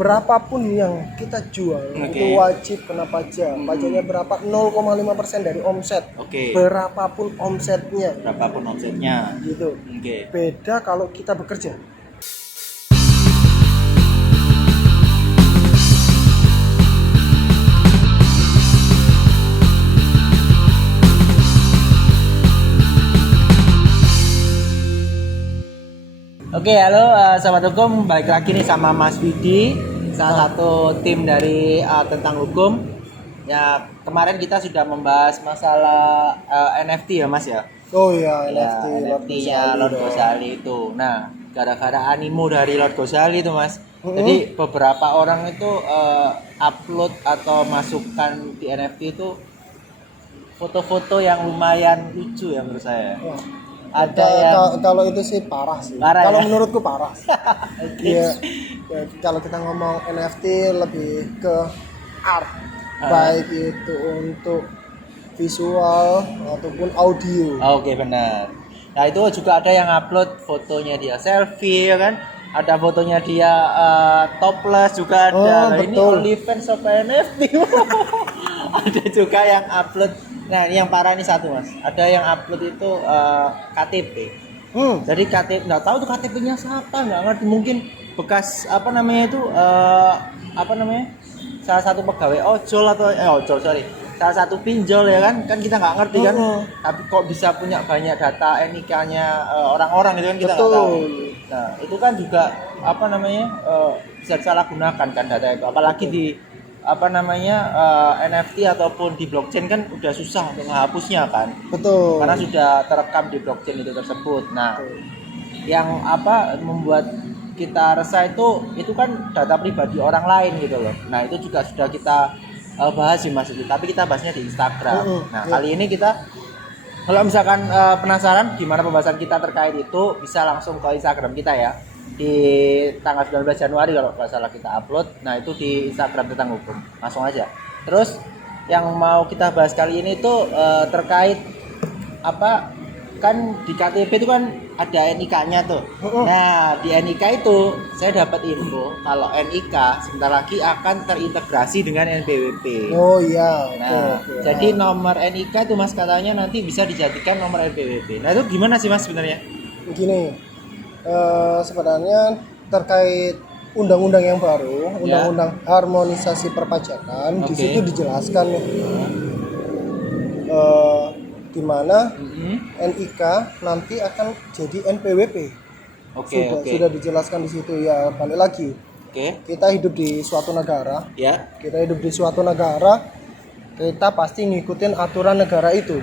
berapapun yang kita jual itu wajib kena pajak. Pajaknya berapa? 0,5% dari omset. Berapapun omsetnya. Gitu. Beda kalau kita bekerja. Oke, halo sahabat hukum, balik lagi nih sama Mas Widi, salah satu tim dari tentang hukum. Ya, kemarin kita sudah membahas masalah NFT ya Mas ya. Oh iya, ya, NFT-nya Lord Gozali itu. Nah, gara-gara animo dari Lord Gozali itu Mas. Jadi beberapa orang itu upload atau masukkan di NFT itu foto-foto yang lumayan lucu ya menurut saya. Ada yang kalau itu sih parah sih. Kalau ya? Menurutku parah. Ya, kalau kita ngomong NFT lebih ke art, baik itu untuk visual ataupun audio. Oke, benar. Nah, itu juga ada yang upload fotonya dia selfie ya kan? Ada fotonya dia topless juga ada. Nah, ini OnlyFans apa NFT? Ada juga yang upload. Nah, ini yang parah nih satu Mas. Ada yang upload itu KTP. Jadi KTP nggak tahu tuh KTP-nya siapa, nggak ngerti. Mungkin bekas salah satu pegawai ojol atau salah satu pinjol ya kan kita nggak ngerti kan. Tapi kok bisa punya banyak data NIK-nya orang-orang itu kan kita nggak tahu. Nah, itu kan juga bisa disalahgunakan kan data itu, apalagi di NFT ataupun di blockchain kan udah susah untuk menghapusnya kan. Betul. Karena sudah terekam di blockchain itu tersebut. Nah, yang membuat kita resah itu kan data pribadi orang lain gitu loh. Nah, itu juga sudah kita bahas sih Mas itu. Tapi kita bahasnya di Instagram. Nah, kali ini kita kalau misalkan penasaran gimana pembahasan kita terkait itu, bisa langsung ke Instagram kita ya. Di tanggal 19 Januari kalau nggak salah kita upload. Nah, itu di Instagram tentang hukum. Langsung aja. Terus yang mau kita bahas kali ini tuh terkait kan di KTP itu kan ada NIK-nya tuh. Nah, di NIK itu saya dapat info kalau NIK sebentar lagi akan terintegrasi dengan NPWP. Oh iya. Nah, jadi nomor NIK itu Mas katanya nanti bisa dijadikan nomor NPWP. Nah, itu gimana sih Mas sebenarnya? Begini. Sebenarnya terkait undang-undang yang baru, undang-undang harmonisasi perpajakan, di situ dijelaskan di mana NIK nanti akan jadi NPWP. Sudah dijelaskan di situ ya. Balik lagi. Kita hidup di suatu negara. Kita pasti ngikutin aturan negara itu.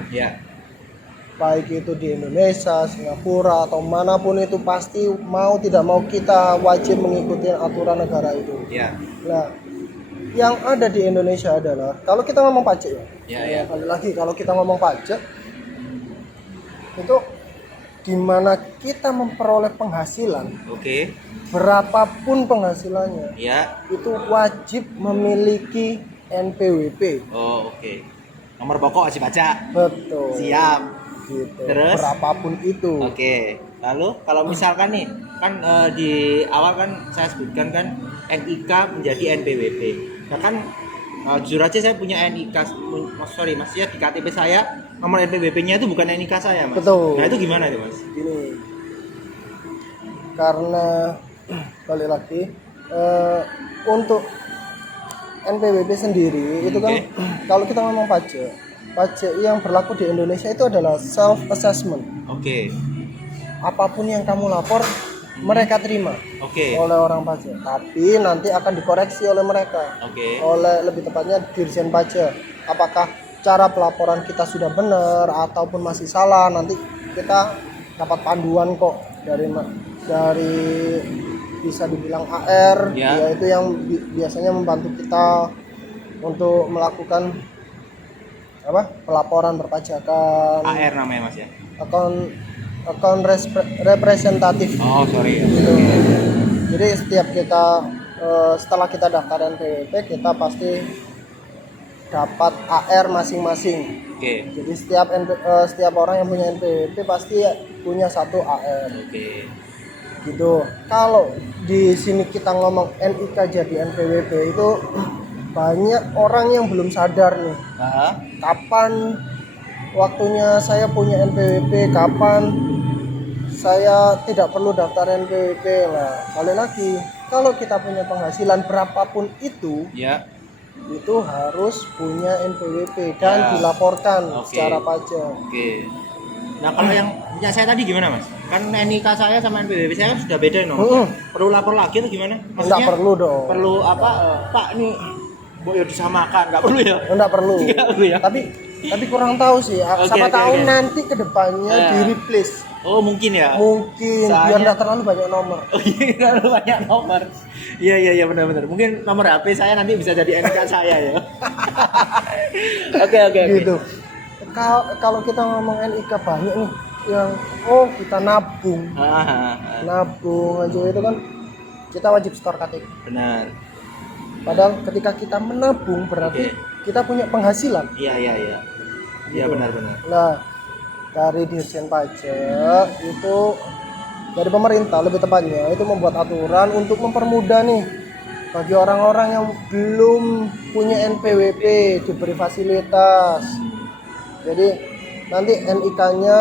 Baik itu di Indonesia, Singapura atau manapun itu, pasti mau tidak mau kita wajib mengikuti aturan negara itu. Nah, yang ada di Indonesia adalah kalau kita ngomong pajak kali lagi kalau kita ngomong pajak itu di mana kita memperoleh penghasilan, berapapun penghasilannya, itu wajib memiliki NPWP. Nomor pokok wajib pajak. Betul. Siap. Gitu. Terus berapapun itu. Lalu kalau misalkan nih kan di awal kan saya sebutkan kan NIK menjadi NPWP. Nah kan jujur aja saya punya NIK, maksudnya di KTP saya nomor NPWP-nya itu bukan NIK saya Mas. Betul. Nah itu gimana itu Mas? Gini, karena balik lagi untuk NPWP sendiri itu kan kalau kita ngomong pajak yang berlaku di Indonesia itu adalah self assessment. Apapun yang kamu lapor mereka terima oleh orang pajak, tapi nanti akan dikoreksi oleh mereka, oleh lebih tepatnya Dirjen Pajak. Apakah cara pelaporan kita sudah benar ataupun masih salah, nanti kita dapat panduan kok dari bisa dibilang AR, yaitu yang biasanya membantu kita untuk melakukan pelaporan perpajakan. AR namanya Mas ya. Account representatif. Gitu. Jadi setiap kita setelah kita daftar NPWP, kita pasti dapat AR masing-masing. Jadi setiap orang yang punya NPWP pasti punya satu AR. gitu. Kalau di sini kita ngomong NIK jadi NPWP itu banyak orang yang belum sadar nih. Kapan waktunya saya punya NPWP, kapan saya tidak perlu daftar NPWP. Nah, balik lagi, kalau kita punya penghasilan berapapun itu, itu harus punya NPWP dan dilaporkan secara pajak. Nah, kalau yang punya saya tadi gimana, Mas? Kan NIK saya sama NPWP saya kan sudah beda, perlu lapor lagi atau gimana? Maksudnya Enggak perlu dong. Perlu apa? Pak, ini ya disamakan, enggak perlu ya? Enggak perlu. Enggak perlu ya? Tapi kurang tahu sih. Siapa tahu nanti kedepannya di replace. Oh, mungkin ya. Mungkin biar enggak terlalu banyak nomor. Oh iya, terlalu banyak nomor. Iya benar. Mungkin nomor HP saya nanti bisa jadi NIK saya ya. Oke. Gitu. Kalau kita ngomong NIK banyak nih yang kita nabung. Nabung aja itu kan kita wajib store KTP. Benar. Padahal ketika kita menabung berarti kita punya penghasilan. Iya. Iya benar. Nah, dari Dirjen Pajak itu dari pemerintah lebih tepatnya itu membuat aturan untuk mempermudah nih bagi orang-orang yang belum punya NPWP diberi fasilitas. Jadi nanti NIK-nya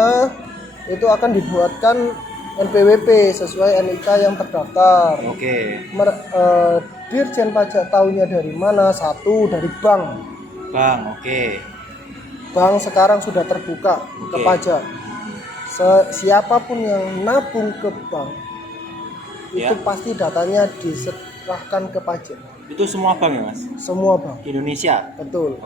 itu akan dibuatkan NPWP sesuai NIK yang terdaftar. Dirjen Pajak tahunya dari mana? Satu, dari bank. Bank sekarang sudah terbuka ke pajak. Siapapun yang nabung ke bank itu pasti datanya diserahkan ke pajak. Itu semua bank ya, Mas? Semua bank di Indonesia? Betul.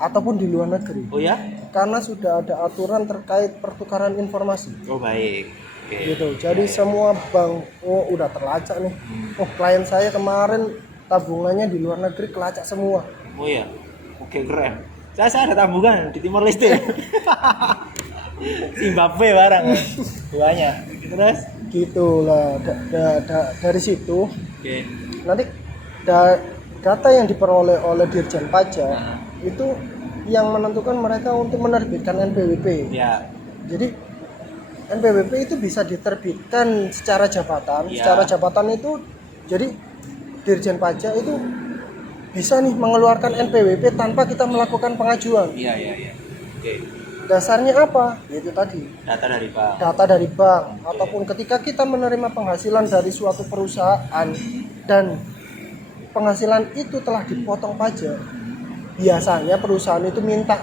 Ataupun di luar negeri. Oh ya? Karena sudah ada aturan terkait pertukaran informasi. Oh baik. Gitu. Jadi semua bank udah terlacak nih. Klien saya kemarin tabungannya di luar negeri kelacak semua. Oh iya. Keren. Saya ada tabungan di Timor Leste. Zimbabwe barang. Banyak. Terus gitulah dari situ. Nanti data yang diperoleh oleh Dirjen Pajak itu yang menentukan mereka untuk menerbitkan NPWP. Jadi NPWP itu bisa diterbitkan secara jabatan. Secara jabatan itu jadi Dirjen Pajak itu bisa nih mengeluarkan NPWP tanpa kita melakukan pengajuan. Dasarnya apa? Itu tadi. Data dari bank. Ataupun ketika kita menerima penghasilan dari suatu perusahaan dan penghasilan itu telah dipotong pajak, biasanya perusahaan itu minta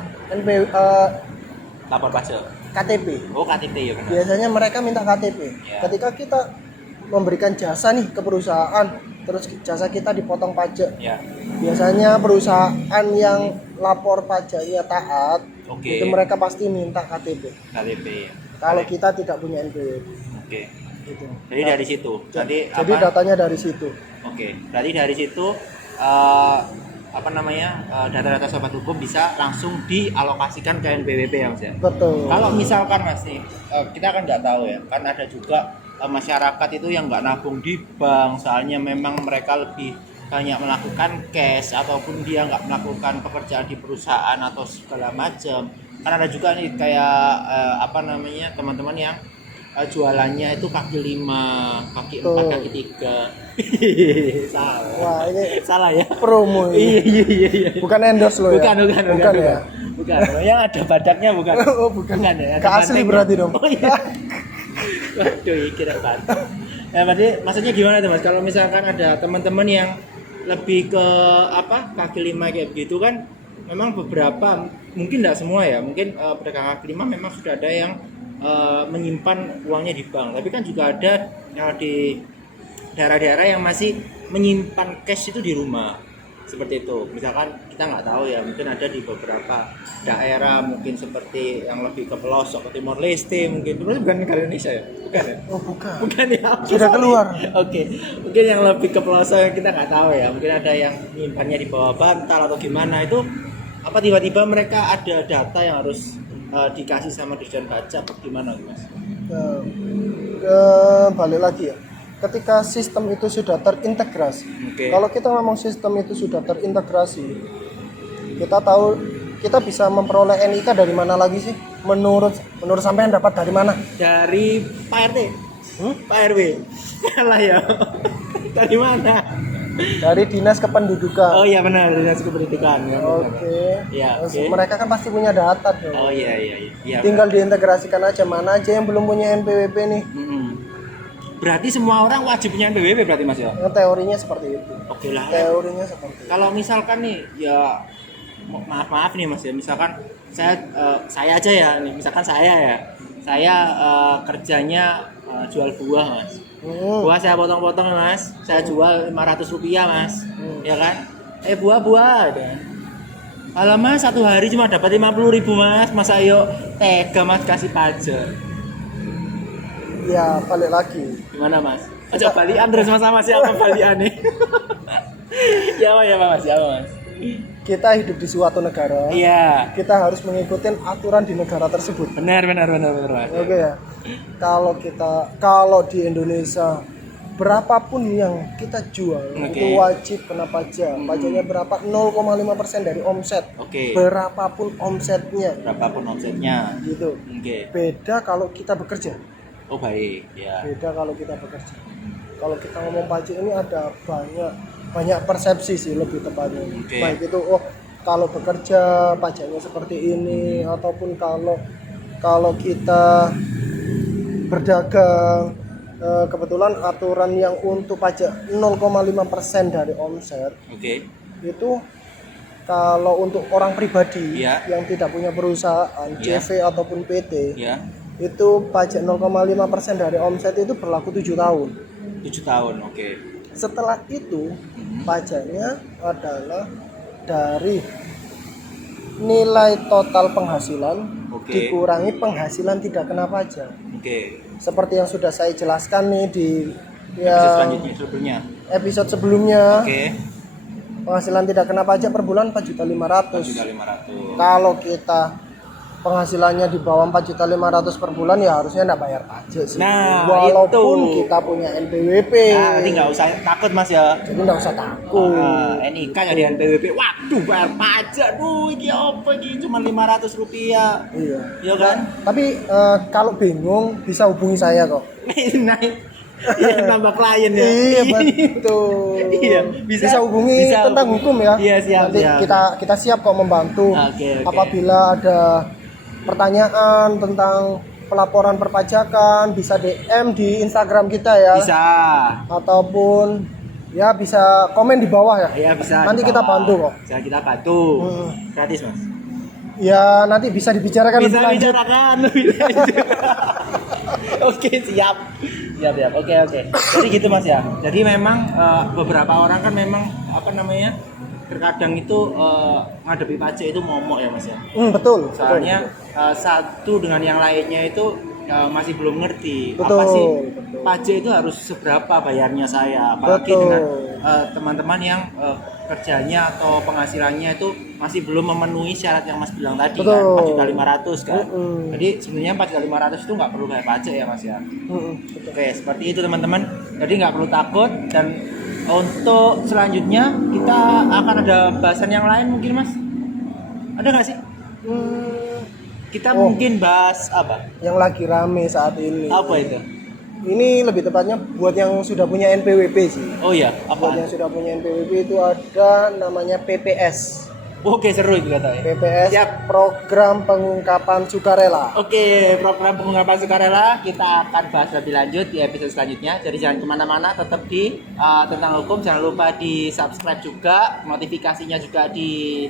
lapor pajak. KTP. KTP ya benar. Biasanya mereka minta KTP. Ketika kita memberikan jasa nih ke perusahaan, terus jasa kita dipotong pajak. Biasanya perusahaan yang lapor pajaknya taat, itu mereka pasti minta KTP. Kalau kita tidak punya NPWP. Gitu. Jadi dari situ. Jadi datanya dari situ. Berarti dari situ data-data sobat hukum bisa langsung dialokasikan ke NPWP ya, Mas ya. Betul. Kalau misalkan Mas nih, kita kan nggak tahu ya, kan ada juga masyarakat itu yang nggak nabung di bank, soalnya memang mereka lebih banyak melakukan cash ataupun dia nggak melakukan pekerjaan di perusahaan atau segala macam. Kan ada juga nih kayak teman-teman yang jualannya itu kaki 5, kaki 4, kaki 3. Salah. Wah, ini salah ya. Promo ini. Iya. Bukan endorse lo ya. Bukan ya. Bukan. Yang ada badaknya bukan. Bukan ya. Asli berarti dong. Oh iya. Waduh, kira badak. Ya, berarti maksudnya gimana tuh, Mas? Kalau misalkan ada teman-teman yang lebih ke kaki 5 kayak begitu kan, memang beberapa, mungkin tidak semua ya, mungkin pedagang kaki 5 memang sudah ada yang menyimpan uangnya di bank, tapi kan juga ada di daerah-daerah yang masih menyimpan cash itu di rumah seperti itu. Misalkan kita nggak tahu ya, mungkin ada di beberapa daerah mungkin seperti yang lebih ke pelosok ke Timor Leste, mungkin bukan negara Indonesia ya, bukan ya? Bukan ya, sudah keluar. Mungkin yang lebih ke pelosok yang kita nggak tahu ya, mungkin ada yang menyimpannya di bawah bantal atau gimana, itu tiba-tiba mereka ada data yang harus dikasih sama Dirjen Pajak, gimana Mas? Balik lagi ya, ketika sistem itu sudah terintegrasi. Kalau kita ngomong sistem itu sudah terintegrasi, kita tahu kita bisa memperoleh NIK dari mana lagi sih? Menurut sampean dapat dari mana? Dari Pak RT. Pak RW. Salah ya. Dari mana? Dari Dinas Kependudukan. Oh iya benar, Dinas Kependudukan. Ya, Oke. Ya, Terus oke. mereka kan pasti punya data dong. Oh iya. Tinggal diintegrasikan aja, mana aja yang belum punya NPWP nih. Berarti semua orang wajib punya NPWP berarti Mas ya? Yang teorinya seperti itu. Oke lah. Teorinya seperti itu. Kalau misalkan nih ya maaf nih Mas ya, misalkan saya aja ya, nih misalkan saya kerjanya jual buah Mas. Buah saya potong-potong Mas, saya jual Rp500 Mas, ya kan? Buah dan kalau Mas satu hari cuma dapat 50.000 Mas, masa yuk tega Mas kasih pajak? Ya balik lagi. Gimana Mas? Coba balian terus sama siapa balian nih? Ya Mas. Kita hidup di suatu negara. Iya. Kita harus mengikuti aturan di negara tersebut. Benar Mas. Oke ya. Kalau di Indonesia berapapun yang kita jual itu wajib kena pajak. Pajaknya berapa? 0,5% dari omset. Berapapun omsetnya. Gitu. Beda kalau kita bekerja. Oh baik, ya. Beda kalau kita bekerja. Kalau kita ngomong pajak ini ada banyak persepsi sih lebih tepatnya. Baik itu kalau bekerja pajaknya seperti ini, ataupun kalau kita berdagang, kebetulan aturan yang untuk pajak 0,5% dari omset. Itu kalau untuk orang pribadi yang tidak punya perusahaan, CV ataupun PT, itu pajak 0,5% dari omset itu berlaku 7 tahun. 7 tahun, Setelah itu pajaknya adalah dari nilai total penghasilan dikurangi penghasilan tidak kena pajak. Seperti yang sudah saya jelaskan nih di episode sebelumnya. Penghasilan tidak kena pajak per bulan 4.500.000. Kalau kita penghasilannya di bawah 4.500.000 per bulan ya harusnya enggak bayar pajak sih. Nah, walaupun itu kita punya NPWP. Nah, jadi nggak usah takut Mas ya. Jadi nggak usah takut. NIK nggak di NPWP. Waduh, bayar pajak. Ini apa ini? Cuma Rp500. Iya kan? Tapi kalau bingung bisa hubungi saya kok. Naik. Iya, nambah klien ya. Iya betul. Iya, bisa hubungi tentang hukum ya. Iya, siap. Nanti kita siap kok membantu. Apabila ada pertanyaan tentang pelaporan perpajakan, bisa DM di Instagram kita ya. Bisa. Ataupun ya bisa komen di bawah ya. Iya, bisa. Nanti kita bantu kok. Bisa kita bantu. Gratis, Mas. Ya, nanti bisa dibicarakan lebih lanjut. Oke, siap. Oke. Jadi gitu Mas ya. Jadi memang beberapa orang kan memang terkadang itu ngadepi pajak itu momok ya Mas ya. Betul. Soalnya satu dengan yang lainnya itu masih belum ngerti betul, apa sih betul. Pajak itu harus seberapa bayarnya saya. Apalagi dengan teman-teman yang kerjanya atau penghasilannya itu masih belum memenuhi syarat yang Mas bilang tadi. Betul. Kan 4.500.000 kan. Jadi sebenarnya 4.500.000 itu nggak perlu bayar pajak ya Mas ya. Oke, seperti itu teman-teman. Jadi nggak perlu takut. Dan untuk selanjutnya kita akan ada bahasan yang lain mungkin Mas. Ada nggak sih? Kita mungkin bahas apa? Yang lagi rame saat ini. Apa itu? Ini lebih tepatnya buat yang sudah punya NPWP sih. Oh iya, apa? Buat yang sudah punya NPWP itu ada namanya PPS. Oke, seru itu katanya. PPS, siap. Program Pengungkapan Sukarela. Oke, program pengungkapan sukarela kita akan bahas lebih lanjut di episode selanjutnya. Jadi jangan kemana-mana, tetap di tentang hukum. Jangan lupa di subscribe juga, notifikasinya juga di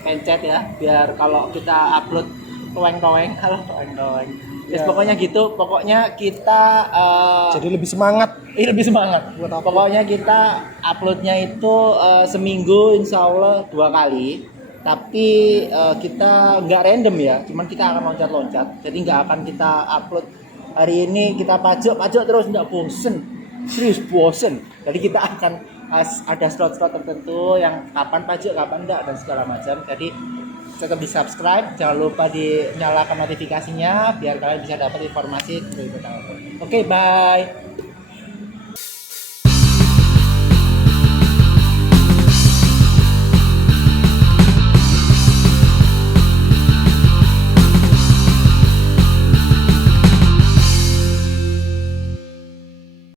pencet ya, biar kalau kita upload koweng-koweng. Yes, pokoknya gitu. Pokoknya kita jadi lebih semangat. Lebih semangat. Pokoknya kita uploadnya itu seminggu insya Allah 2 kali. Tapi kita nggak random ya. Cuman kita akan loncat-loncat. Jadi nggak akan kita upload hari ini kita pajak terus, nggak bosen. Serius bosen. Jadi kita akan ada slot-slot tertentu yang kapan pajak, kapan enggak dan segala macam. Jadi tetap di subscribe, jangan lupa dinyalakan notifikasinya biar kalian bisa dapat informasi dari tentang. Oke, bye.